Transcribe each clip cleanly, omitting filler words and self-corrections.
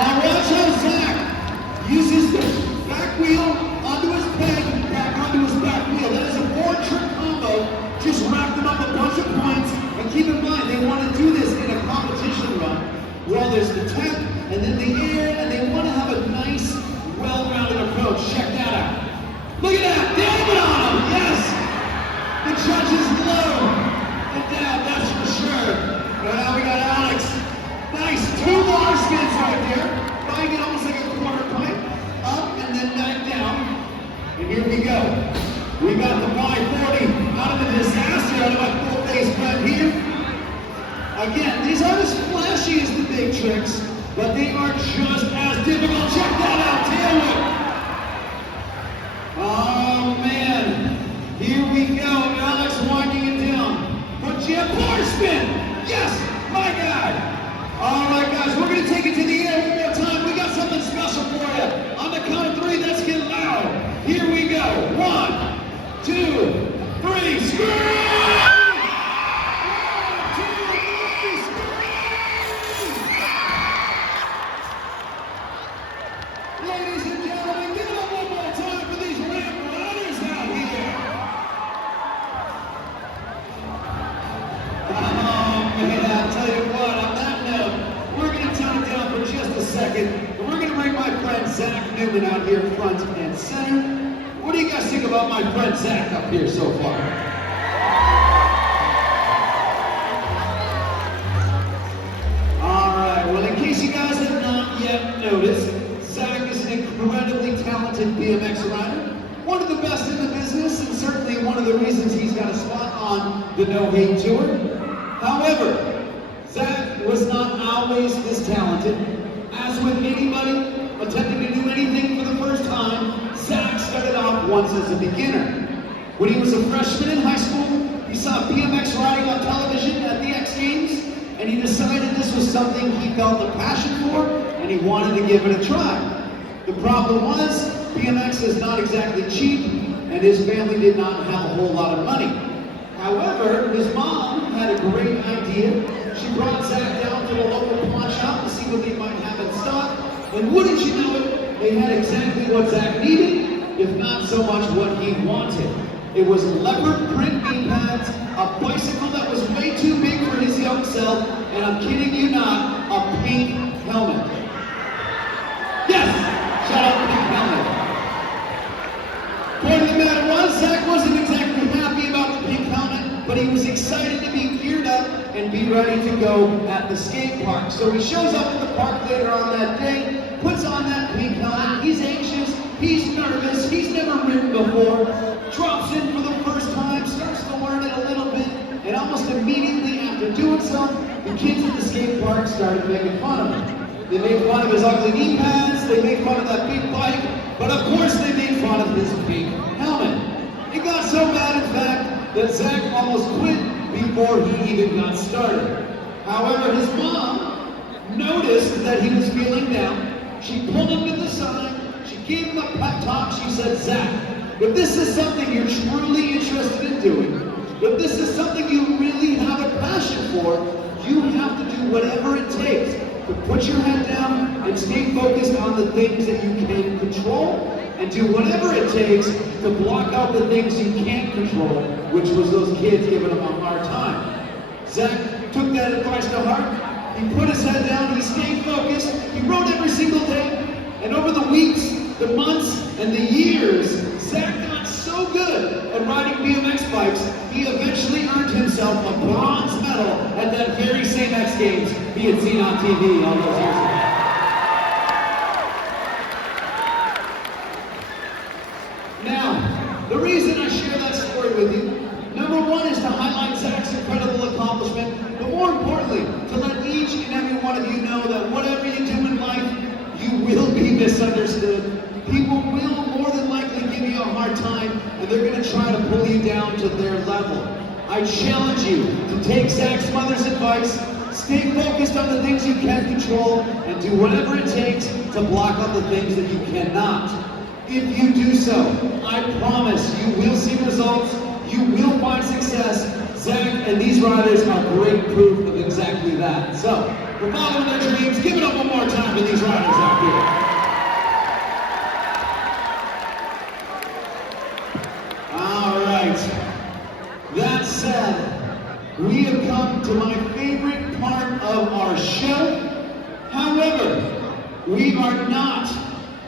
Now watch how Zach uses the back wheel onto his peg, back onto his back wheel. That is a 4-trick combo. Just rack them up a bunch of points. And keep in mind, they want to do this in a competition run. Well, there's the tap, and then the air, and they want to have a nice, well-rounded approach. Check that out. Look at that, damn it on him, yes! The judges low and down, that's for sure. And now we got Alex. Nice, 2 water spins right there. Buying it almost like a quarter pipe. Up and then back down. And here we go. We got the 540 out of the disaster out of my full face friend here. Again, these aren't as flashy as the big tricks, but they are just as difficult. Check that out, tailwhip. Oh man, here we go. Alex winding it down. Put you a bar spin. Yes, my guy. All right, guys, we're gonna take it to the air one more time. We got something special for you. On the count of 3, let's get loud. Here we go. 1, 2, 3, scream! Ladies and gentlemen, give it up one more time for these ramp riders out here. Oh man, I'll tell you what, on that note, we're going to tone it down for just a second, and we're going to bring my friend Zach Newman out here front and center. What do you guys think about my friend Zach up here so far? All right, well, in case you guys have not yet noticed, Zach is an incredibly talented BMX rider, one of the best in the business, and certainly one of the reasons he's got a spot on the No Hate Tour. However, Zach was not always this talented. As with anybody attempting to do anything for the first time, Zach started off once as a beginner. When he was a freshman in high school, he saw BMX riding on television at the X Games, and he decided this was something he felt a passion for, and he wanted to give it a try. The problem was, BMX is not exactly cheap, and his family did not have a whole lot of money. However, his mom had a great idea. She brought Zach down to the local pawn shop to see what they might have in stock, and wouldn't you know it, they had exactly what Zach needed, if not so much what he wanted. It was leopard print knee pads, a bicycle that was way too big for his young self, and I'm kidding you not, a pink helmet. Yes! Shout out pink helmet. Point of the matter was, Zach wasn't exactly happy about the pink helmet, but he was excited to be geared up and be ready to go at the skate park. So he shows up at the park later on that day, puts on that pink helmet, he's anxious, he's nervous, he's never ridden before, drops in for the first time, starts to learn it a little bit, and almost immediately after doing so, the kids at the skate park started making fun of him. They made fun of his ugly knee pads, they made fun of that big bike, but of course they made fun of his pink helmet. It got so bad, in fact, that Zach almost quit before he even got started. However, his mom noticed that he was feeling down. She pulled him to the side, she gave him a pep talk, she said, Zach, if this is something you're truly interested in doing, if this is something you really have a passion for, you have to do whatever it takes to put your head down and stay focused on the things that you can control, and do whatever it takes to block out the things you can't control, which was those kids giving him a hard time. Zach took that advice to heart. He put his head down, he stayed focused, he rode every single day, and over the weeks, the months, and the years, Zach got so good at riding BMX bikes, he eventually earned himself a bronze medal at that very same X Games he had seen on TV all those years ago. Now, the reason I share that story with you, number one is to highlight Zach's incredible accomplishment, but more importantly, to let each and every one of you know that whatever you do in life, you will be misunderstood. People will more than likely give you a hard time, and they're going to try to pull you down to their level. I challenge you to take Zach's mother's advice, stay focused on the things you can control, and do whatever it takes to block out the things that you cannot. If you do so, I promise you will see results, you will find success. Zach and these riders are great proof of exactly that. So, for following their dreams, give it up one more time for these riders. However, we are not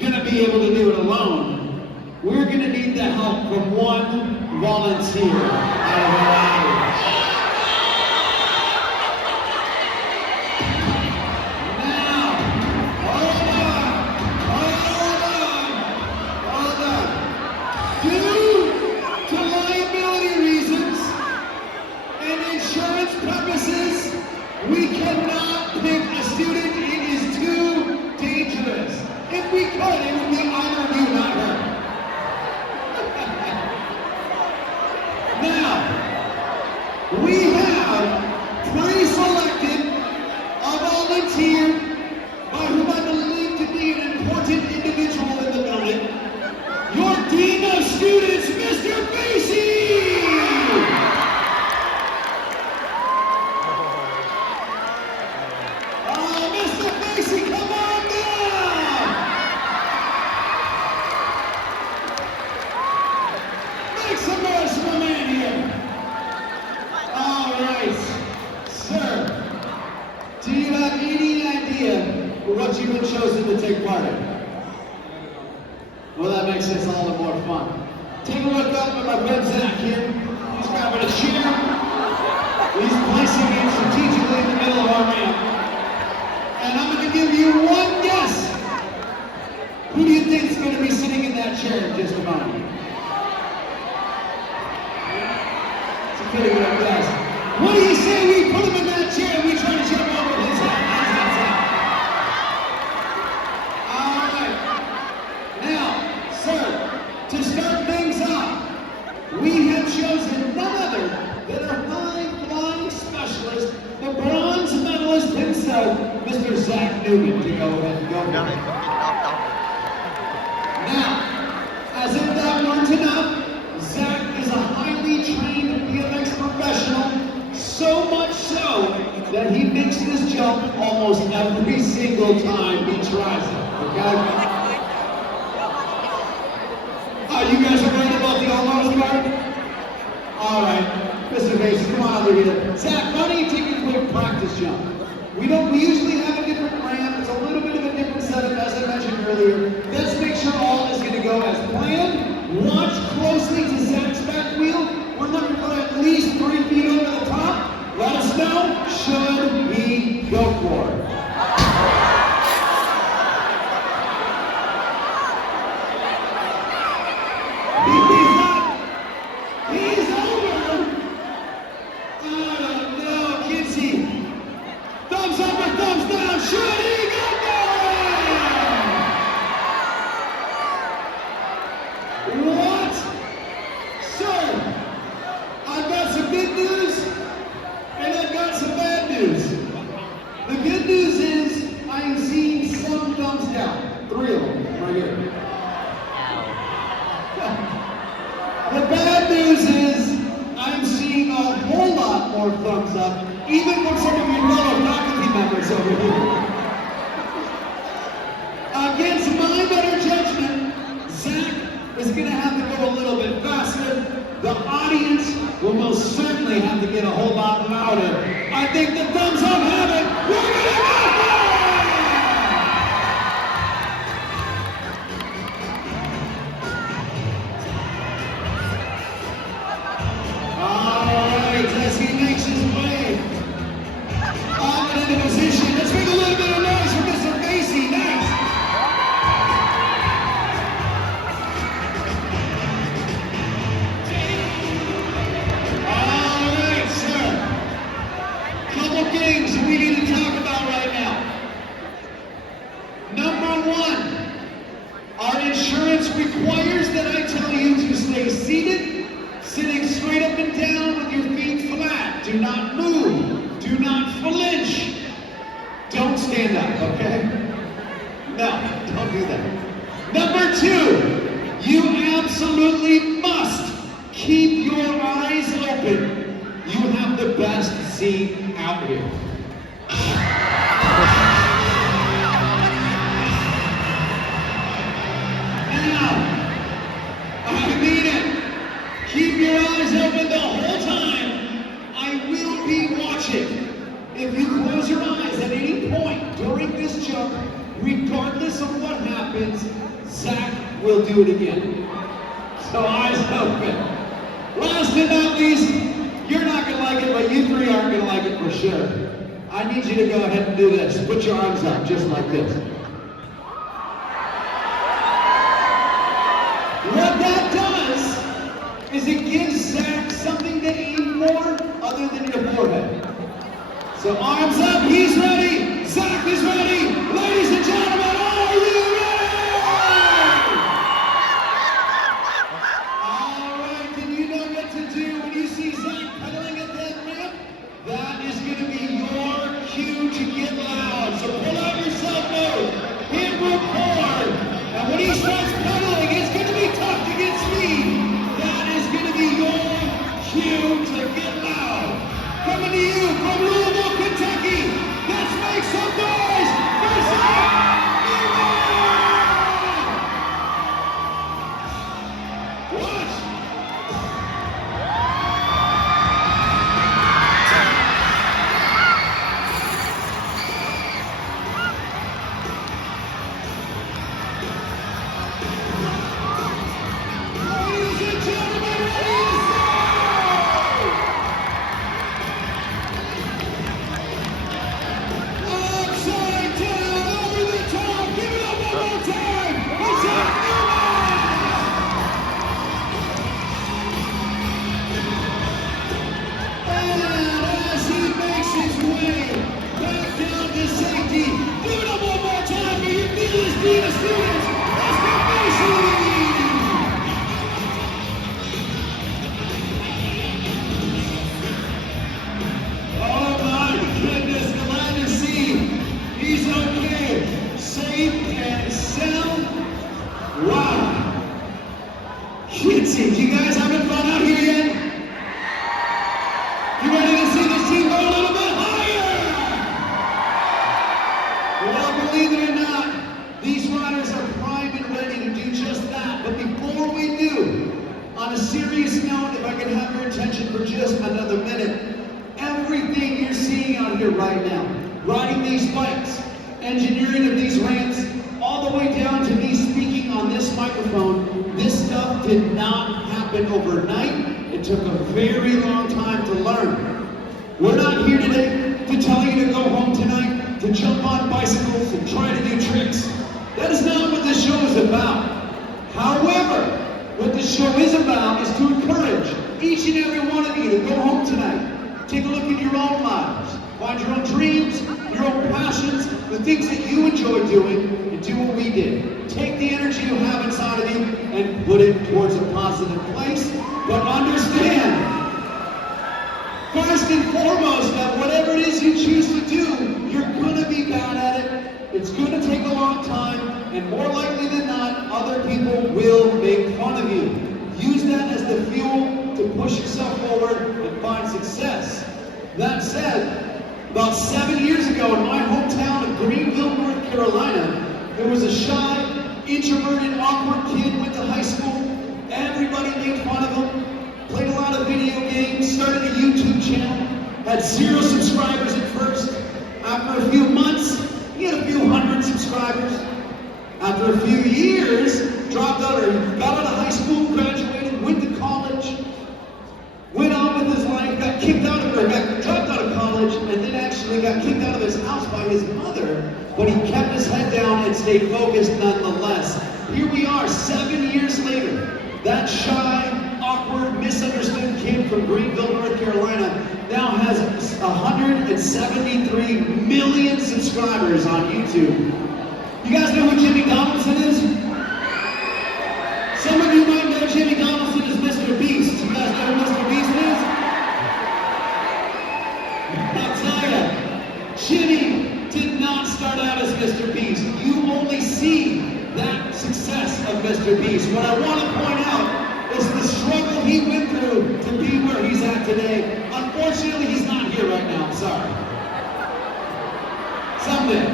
going to be able to do it alone. We're going to need the help from one volunteer out of the audience. Now, hold on. Due to liability reasons and insurance purposes, we cannot pick a student. It is too dangerous. If we could, it would be either of you, not her. Now, we have pre-selected a volunteer by whom I believe to be an important individual in the building. Your Dean of Students, Mr. Basie! Mr. Basie, come on down! Make some noise for my man here. All right, sir, do you have any idea what you've been chosen to take part in? Well, that makes this all the more fun. Take a look up at my friend Zach here. He's grabbing a chair. He's placing it strategically in the middle of our ramp. And I'm going to give you one guess. Who do you think is going to be sitting in that chair in just a moment? It's a pretty good guess. What do you say we put him in that chair and we try to jump over his head? How's that sound? All right. Now, sir, to start things off, we have chosen none other than our high-flying specialist, the bronze medalist himself, Mr. Zach Newman, to go ahead and go. Now, as if that weren't enough, Zach is a highly trained BMX professional, so much so that he makes this jump almost every single time he tries it, okay? You guys are worried about the almost part? All right, Mr. Basie, come on over here. Zach, why don't you take a quick practice jump? We usually have a different ramp. It's a little bit of a different setup, as I mentioned earlier. Let's make sure all is going to go as planned. Watch closely to Zach's back wheel. We're looking for at least 3 feet over the top. Let us know, should he go for it. He's over. Oh no, Kinsey. Thumbs up or thumbs down, should he go for it? What? Sir, I've got some good news and I've got some bad news. The good news is I am seeing some thumbs down. 3 of them right here. The bad news is I'm seeing a whole lot more thumbs up, even from some of your fellow faculty members over here. Against my better judgment, Zach is going to have to go a little bit faster. The audience will most certainly have to get a whole lot louder. I think the thumbs up have it. We're going to go for it! As he makes his way up and into position. Let's make a little bit of noise for Mr. Basie. Nice. All right, sir. Couple things we need to talk about right now. Number 1, our insurance requires that I tell you to stay seated, sitting straight up and down with your feet flat. Do not move. Do not flinch. Don't stand up, okay? No, don't do that. Number 2, you absolutely must keep your eyes open. You have the best seat out here. Now, I mean it. Keep your eyes open the whole time. I will be watching. If you close your eyes at any point during this jump, regardless of what happens, Zach will do it again. So eyes open. Last and not least, you're not gonna like it, but you three aren't gonna like it for sure. I need you to go ahead and do this. Put your arms up, just like this. What that does is it gives Zach something to aim for other than your forehead. So arms up, he's ready, Zach is ready. Ladies and gentlemen, are you ready? All right, then you know what to do when you see Zach pedaling at that ramp. That is going to be your cue to get loud. So pull out your cell phone, hit record, and when he starts pedaling, it's going to be tough to get speed. That is going to be your cue to get loud. Coming to you from Louisville, Kentucky. Let's make some noise for Zach Newman! Watch. Ladies and gentlemen, ready to go! Upside down, over the top, give it up one more time, it's Zach Newman! And as he makes his way back down to safety, give it up one more time for your fearless Diva students, Mr. Macy! Oh my goodness, glad to see he's okay, safe and sound. Wow. Kids, you guys having fun out here yet? You ready to see this team go a little bit higher? Well, believe it or not, these riders are primed and ready to do just that. But before we do, on a serious note, if I can have your attention for just another minute, everything you're seeing out here right now, riding these bikes, engineering of these ramps, all the way down to me speaking on this microphone, this stuff did not happen overnight. It took a very long time to learn. We're not here today to tell you to go home tonight, to jump on bicycles and try to do tricks. That is not what this show is about. However, what this show is about is to encourage each and every one of you to go home tonight. Take a look at your own lives. Find your own dreams, your own passions, the things that you enjoy doing, and do what we did. Take the energy you have inside of you and put it towards a positive place. But understand, first and foremost, that whatever it is you choose to do, you're going to be bad at it. It's going to take a long time, and more likely than not, other people will make fun of you. Use that as the fuel to push yourself forward and find success. That said, about 7 years ago in my hometown of Greenville, North Carolina, there was a shy, introverted, awkward kid, went to high school. Everybody made fun of him, played a lot of video games, started a YouTube channel, had 0 subscribers at first. After a few months, he had a few hundred subscribers. After a few years, dropped out or got out of high school, graduated, went to college, went on with his life, got dropped out of college, and then actually got kicked out of his house by his mother, but he kept his head down and stayed focused nonetheless. Here we are, 7 years later. That shy, awkward, misunderstood kid from Greenville, North Carolina, now has 173 million subscribers on YouTube. You guys know who Jimmy Donaldson is? Some of you might know Jimmy Donaldson as Mr. Beast. You guys know who Mr. Beast is? I'll tell you, Jimmy did not start out as Mr. Beast. You only see that success of Mr. Beast. What I want to point out is the struggle he went through to be where he's at today. Unfortunately, he's not here right now. I'm sorry. Someday.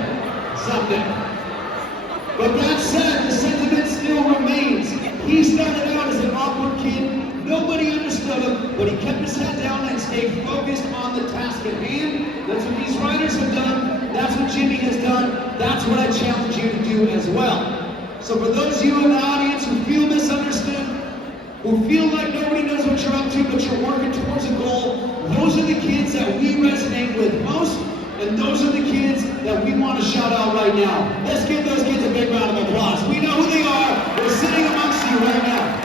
But that said, the sentiment still remains. He started out as an awkward kid. Nobody understood him, but he kept his head down and stayed focused on the task at hand. That's what these riders have done. That's what Jimmy has done. That's what I challenge you to do do as well. So for those of you in the audience who feel misunderstood, who feel like nobody knows what you're up to, but you're working towards a goal, those are the kids that we resonate with most, and those are the kids that we want to shout out right now. Let's give those kids a big round of applause. We know who they are. They're sitting amongst you right now.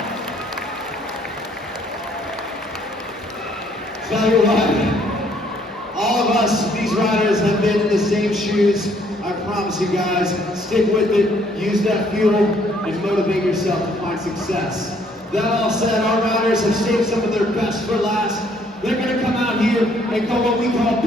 Tell you what, all of us, these riders, have been in the same shoes. I promise you guys, stick with it, use that fuel, and motivate yourself to find success. That all said, our riders have saved some of their best for last. They're going to come out here and go what we call